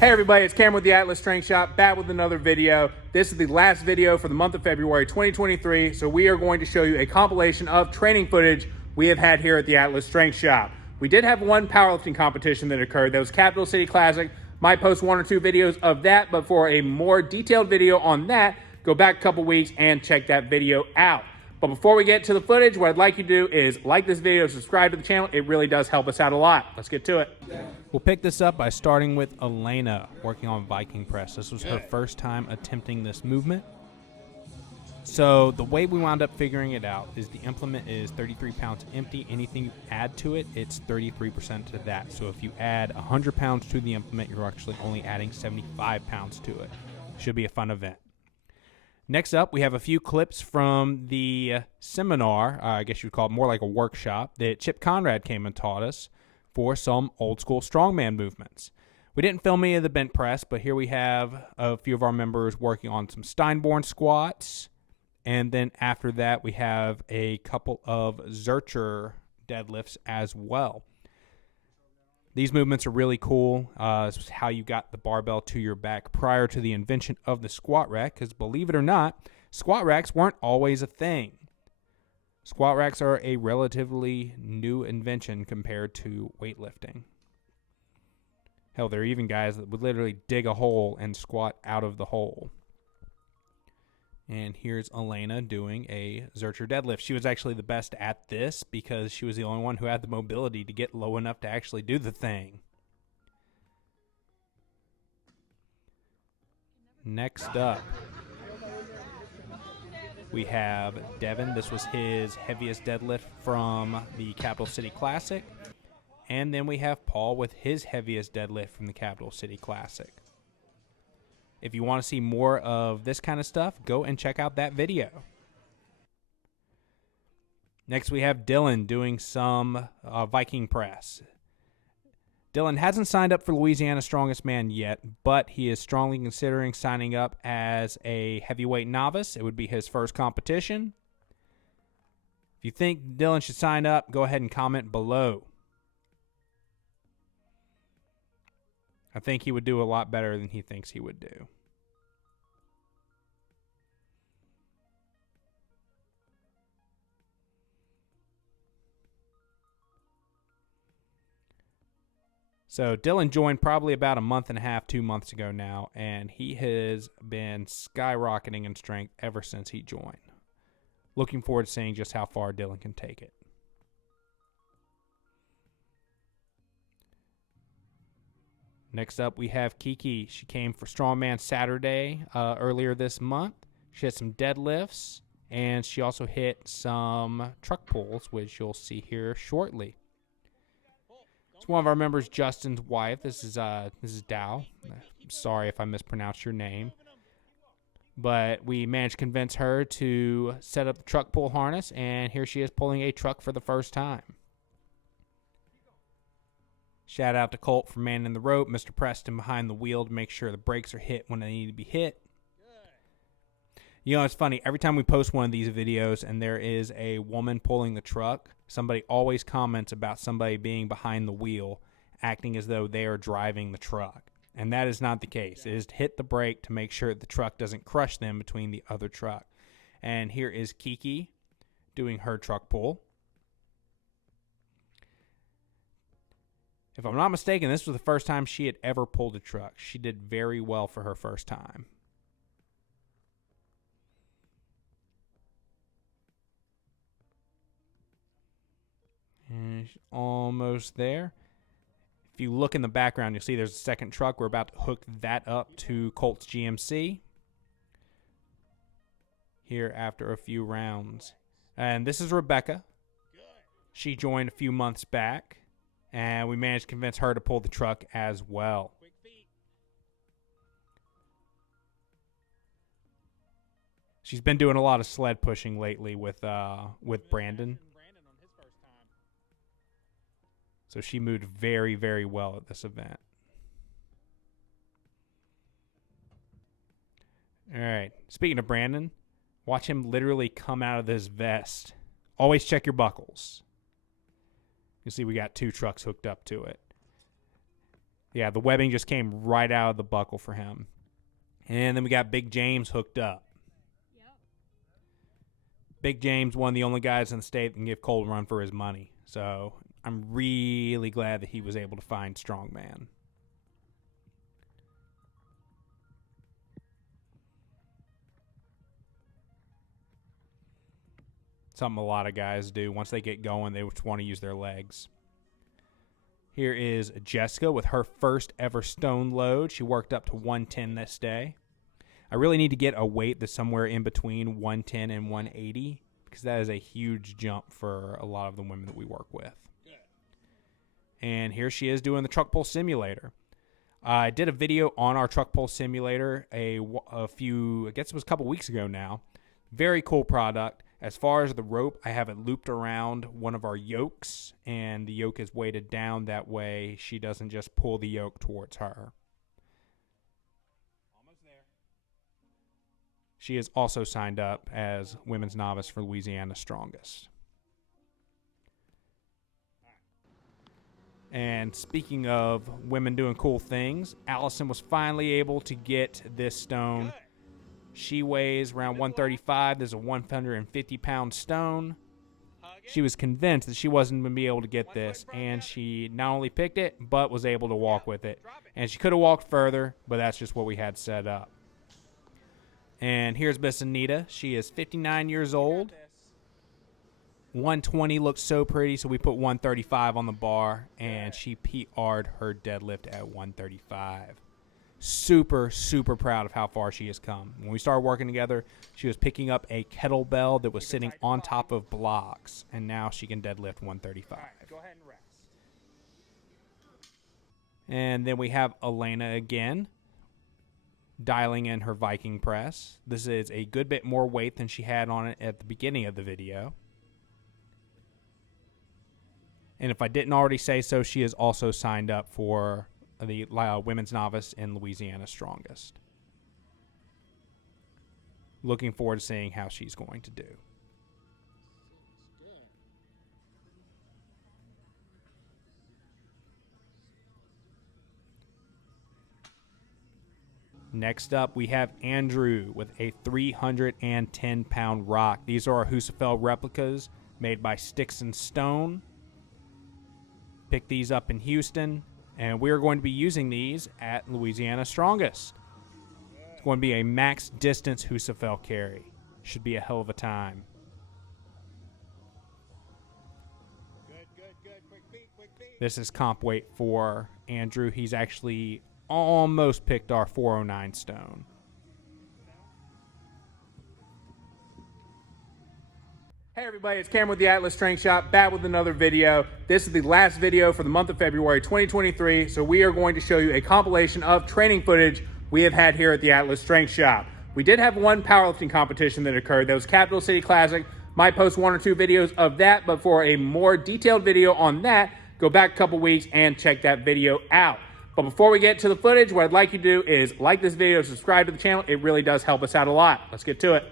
Hey everybody, it's Cameron with the Atlas Strength Shop, back with another video. This is the last video for the month of February 2023, so we are going to show you a compilation of training footage we have had here at the Atlas Strength Shop. We did have one powerlifting competition that occurred. That was Capital City Classic. Might post one or two videos of that, but for a more detailed video on that, go back a couple weeks and check that video out. But before we get to the footage, what I'd like you to do is like this video, subscribe to the channel. It really does help us out a lot. Let's get to it. We'll pick this up by starting with Elena working on Viking press. This was her first time attempting this movement. So the way we wound up figuring it out is the implement is 33 pounds empty. Anything you add to it, it's 33% to that. So if you add 100 pounds to the implement, you're actually only adding 75 pounds to it. Should be a fun event. Next up, we have a few clips from the seminar, I guess you'd call it more like a workshop, that Chip Conrad came and taught us for some old school strongman movements. We didn't film any of the bent press, but here we have a few of our members working on some Steinborn squats. And then after that, we have a couple of Zercher deadlifts as well. These movements are really cool. This is how you got the barbell to your back prior to the invention of the squat rack, because believe it or not, squat racks weren't always a thing. Squat racks are a relatively new invention compared to weightlifting. Hell, there are even guys that would literally dig a hole and squat out of the hole. And here's Elena doing a Zercher deadlift. She was actually the best at this because she was the only one who had the mobility to get low enough to actually do the thing. Next up, we have Devin. This was his heaviest deadlift from the Capital City Classic. And then we have Paul with his heaviest deadlift from the Capital City Classic. If you want to see more of this kind of stuff, go and check out that video. Next, we have Dylan doing some Viking press. Dylan hasn't signed up for Louisiana Strongest Man yet, but he is strongly considering signing up as a heavyweight novice. It would be his first competition. If you think Dylan should sign up, go ahead and comment below. I think he would do a lot better than he thinks he would do. So Dylan joined probably about a month and a half, 2 months ago now, and he has been skyrocketing in strength ever since he joined. Looking forward to seeing just how far Dylan can take it. Next up, we have Kiki. She came for Strongman Saturday earlier this month. She had some deadlifts, and she also hit some truck pulls, which you'll see here shortly. It's one of our members, Justin's wife. This is Dow. I'm sorry if I mispronounced your name. But we managed to convince her to set up the truck pull harness, and here she is pulling a truck for the first time. Shout out to Colt for manning the rope, Mr. Preston behind the wheel to make sure the brakes are hit when they need to be hit. You know, it's funny. Every time we post one of these videos and there is a woman pulling the truck, somebody always comments about somebody being behind the wheel, acting as though they are driving the truck. And that is not the case. It is to hit the brake to make sure the truck doesn't crush them between the other truck. And here is Kiki doing her truck pull. If I'm not mistaken, this was the first time she had ever pulled a truck. She did very well for her first time. And she's almost there. If you look in the background, you'll see there's a second truck. We're about to hook that up to Colt's GMC here after a few rounds. And this is Rebecca. She joined a few months back. And we managed to convince her to pull the truck as well. She's been doing a lot of sled pushing lately with Brandon. So she moved very, very well at this event. All right. Speaking of Brandon, watch him literally come out of this vest. Always check your buckles. You see we got two trucks hooked up to it. Yeah, the webbing just came right out of the buckle for him. And then we got Big James hooked up. Yep. Big James, one of the only guys in the state that can give Cole a run for his money. So I'm really glad that he was able to find Strongman. Something a lot of guys do. Once they get going, they just want to use their legs. Here is Jessica with her first ever stone load. She worked up to 110 this day. I really need to get a weight that's somewhere in between 110 and 180 because that is a huge jump for a lot of the women that we work with. And here she is doing the truck pull simulator. I did a video on our truck pull simulator I guess it was a couple weeks ago now. Very cool product. As far as the rope, I have it looped around one of our yokes, and the yoke is weighted down. That way she doesn't just pull the yoke towards her. Almost there. She is also signed up as women's novice for Louisiana's Strongest. And speaking of women doing cool things, Allison was finally able to get this stone. She weighs around 135. There's a 150-pound stone. She was convinced that she wasn't going to be able to get this, and she not only picked it, but was able to walk with it. And she could have walked further, but that's just what we had set up. And here's Miss Anita. She is 59 years old. 120 looks so pretty, so we put 135 on the bar, and she PR'd her deadlift at 135. Super, super proud of how far she has come. When we started working together, she was picking up a kettlebell that was sitting on top of blocks, and now she can deadlift 135. All right, go ahead and rest. And then we have Elena again, dialing in her Viking press. This is a good bit more weight than she had on it at the beginning of the video. And if I didn't already say so, she is also signed up for the women's novice in Louisiana's Strongest. Looking forward to seeing how she's going to do. Next up, we have Andrew with a 310-pound rock. These are our Husafell replicas made by Sticks and Stone. Picked these up in Houston, and we're going to be using these at Louisiana's Strongest. It's going to be a max distance Husafell carry. Should be a hell of a time. Good. Quick feet. This is comp weight for Andrew. He's actually almost picked our 409 stone. Hey everybody, it's Cameron with the Atlas Strength Shop, back with another video. This is the last video for the month of February 2023, so we are going to show you a compilation of training footage we have had here at the Atlas Strength Shop. We did have one powerlifting competition that occurred. That was Capital City Classic. Might post 1 or 2 videos of that, but for a more detailed video on that, go back a couple weeks and check that video out. But before we get to the footage, what I'd like you to do is like this video, subscribe to the channel. It really does help us out a lot. Let's get to it.